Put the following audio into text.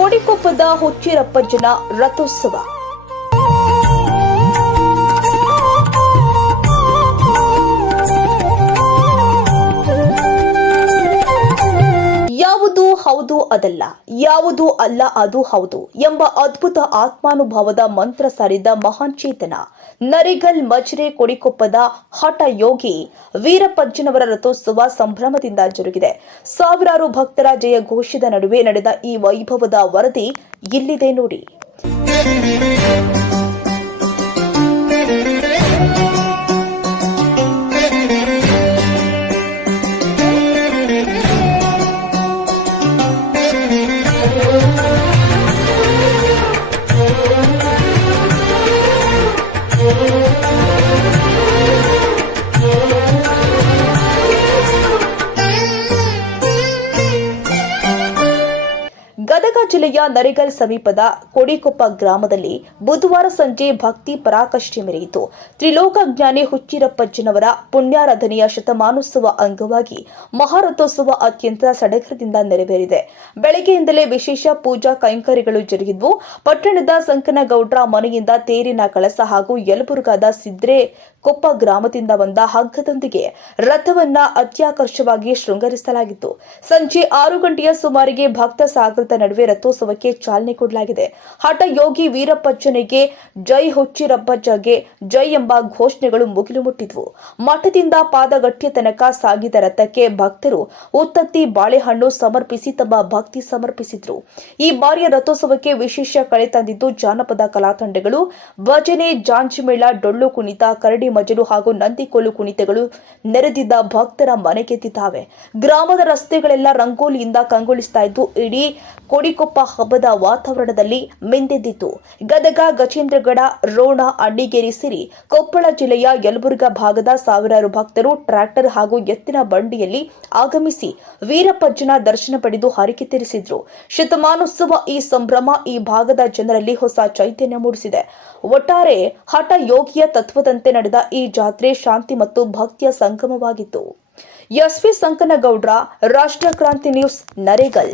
ಕೊಡಿಕೊಪ್ಪದ ಹುಚ್ಚಿರಪ್ಪಜ್ಜನ ರಥೋತ್ಸವ. ಯಾವುದು ಹೌದು ಅದಲ್ಲ, ಯಾವುದು ಅಲ್ಲ ಅದು ಹೌದು ಎಂಬ ಅದ್ಭುತ ಆತ್ಮಾನುಭವದ ಮಂತ್ರ ಸಾರಿದ ಮಹಾನ್ ಚೇತನ ನರಿಗಲ್ ಮಜ್ರೆ ಕೊಡಿಕೊಪ್ಪದ ಹಠ ಯೋಗಿ ವೀರಪ್ಪಜ್ಜನವರ ರಥೋತ್ಸವ ಸಂಭ್ರಮದಿಂದ ಜರುಗಿದೆ. ಸಾವಿರಾರು ಭಕ್ತರ ಜಯ ಘೋಷದ ನಡುವೆ ನಡೆದ ಈ ವೈಭವದ ವರದಿ ಇಲ್ಲಿದೆ ನೋಡಿ. ಗದಗ ಜಿಲ್ಲೆಯ ನರಿಗಲ್ ಸಮೀಪದ ಕೊಡಿಕೊಪ್ಪ ಗ್ರಾಮದಲ್ಲಿ ಬುಧವಾರ ಸಂಜೆ ಭಕ್ತಿ ಪರಾಕಾಷ್ಠೆ ಮೆರೆಯಿತು. ತ್ರಿಲೋಕಜ್ಞಾನಿ ಹುಚ್ಚಿರಪ್ಪಜ್ಜನವರ ಪುಣ್ಯಾರಾಧನೆಯ ಶತಮಾನೋತ್ಸವ ಅಂಗವಾಗಿ ಮಹಾರಥೋತ್ಸವ ಅತ್ಯಂತ ಸಡಗರದಿಂದ ನೆರವೇರಿದೆ. ಬೆಳಗ್ಗೆಯಿಂದಲೇ ವಿಶೇಷ ಪೂಜಾ ಕೈಂಕರ್ಯಗಳು ಜರುಗಿದ್ವು. ಪಟ್ಟಣದ ಸಂಕನಗೌಡ್ರ ಮನೆಯಿಂದ ತೇರಿನ ಕಳಸ ಹಾಗೂ ಯಲಬುರ್ಗಾದ ಸಿದ್ರೇಕೊಪ್ಪ ಗ್ರಾಮದಿಂದ ಬಂದ ಹಗ್ಗದೊಂದಿಗೆ ರಥವನ್ನ ಅತ್ಯಾಕರ್ಷವಾಗಿ ಶೃಂಗರಿಸಲಾಗಿತ್ತು. ಸಂಜೆ 6 ಗಂಟೆಯ ಸುಮಾರಿಗೆ ಭಕ್ತ ಸಾಗರದ ನಡುವೆ ರಥೋತ್ಸವಕ್ಕೆ ಚಾಲನೆ ಕೊಡಲಾಗಿದೆ. ಹಠ ಯೋಗಿ ವೀರಪ್ಪಜ್ಜನಿಗೆ ಜೈ, ಹುಚ್ಚಿರಪ್ಪಜ್ಜಗೆ ಜೈ ಎಂಬ ಘೋಷಣೆಗಳು ಮುಗಿಲು ಮುಟ್ಟಿದ್ವು. ಮಠದಿಂದ ಪಾದಗಟ್ಟಿಯ ತನಕ ಸಾಗಿದ ರಥಕ್ಕೆ ಭಕ್ತರು ಉತ್ತತ್ತಿ, ಬಾಳೆಹಣ್ಣು ಸಮರ್ಪಿಸಿ ತಮ್ಮ ಭಕ್ತಿ ಸಮರ್ಪಿಸಿದ್ರು. ಈ ಬಾರಿಯ ರಥೋತ್ಸವಕ್ಕೆ ವಿಶೇಷ ಕಳೆ ತಂದಿದ್ದು ಜಾನಪದ ಕಲಾ ತಂಡಗಳು. ಭಜನೆ, ಜಾಂಜಿಮೇಳ, ಡೊಳ್ಳು ಕುಣಿತ, ಕರಡಿ ಮಜಲು ಹಾಗೂ ನಂದಿಕೋಲು ಕುಣಿತಗಳು ನೆರೆದಿದ್ದ ಭಕ್ತರ ಮನೆಗೆದ್ದಿದ್ದಾವೆ. ಗ್ರಾಮದ ರಸ್ತೆಗಳೆಲ್ಲ ರಂಗೋಲಿಯಿಂದ ಕಂಗೊಳಿಸ್ತಾ ಇದ್ದು ಇಡೀ ಕೊಡಿಕೊಪ್ಪ ಹಬ್ಬದ ವಾತಾವರಣದಲ್ಲಿ ಮಿಂದೆದ್ದಿತ್ತು. ಗದಗ, ಗಜೇಂದ್ರಗಡ, ರೋಣ, ಅಣ್ಣಿಗೇರಿ ಸೇರಿ ಕೊಪ್ಪಳ ಜಿಲ್ಲೆಯ ಯಲಬುರ್ಗಾ ಭಾಗದ ಸಾವಿರಾರು ಭಕ್ತರು ಟ್ರ್ಯಾಕ್ಟರ್ ಹಾಗೂ ಎತ್ತಿನ ಬಂಡಿಯಲ್ಲಿ ಆಗಮಿಸಿ ವೀರಪ್ಪಜ್ಜನ ದರ್ಶನ ಪಡೆದು ಹರಕೆ ತೀರಿಸಿದ್ರು. ಶತಮಾನೋತ್ಸವ ಈ ಸಂಭ್ರಮ ಈ ಭಾಗದ ಜನರಲ್ಲಿ ಹೊಸ ಚೈತನ್ಯ ಮೂಡಿಸಿದೆ. ಒಟ್ಟಾರೆ ಹಠ ಯೋಗಿಯ ತತ್ವದಂತೆ ನಡೆದ ಈ ಜಾತ್ರೆ ಶಾಂತಿ ಮತ್ತು ಭಕ್ತಿಯ ಸಂಗಮವಾಗಿತ್ತು. ಎಸ್ವಿ ಸಂಕನಗೌಡ್ರ, ರಾಷ್ಟ್ರ ಕ್ರಾಂತಿ ನ್ಯೂಸ್, ನರೇಗಲ್.